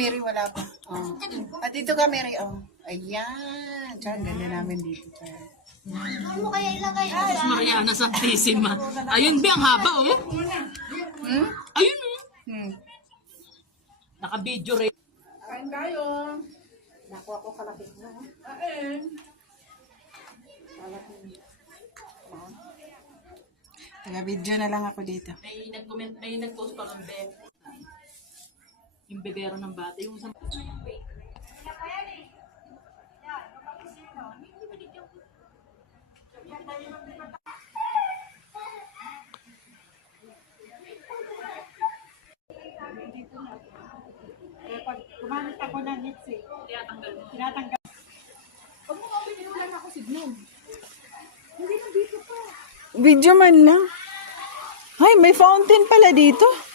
Mary, wala pa. Oh. At dito ka, Mary. Oh. Ayan. Diyan, ganda namin dito. Ano mo kaya ilagay? Diyos Mariana Santissima. Ayun ba, ang haba, oh. Hmm? Ayun, oh. Hmm. Naka-video rin. Kain tayo. Nakuha ko kalapit na. Kain. Taga-video na lang ako dito. May nag-comment, may nag-post pa ng Beth. Yung bebero ng bata. Yung isang... Pag kumanit ako ng nits eh. Tinatanggal. Pag mo kami nilulan ako signal. Hindi na dito pa. Video man lang. Ay, may fountain pala dito.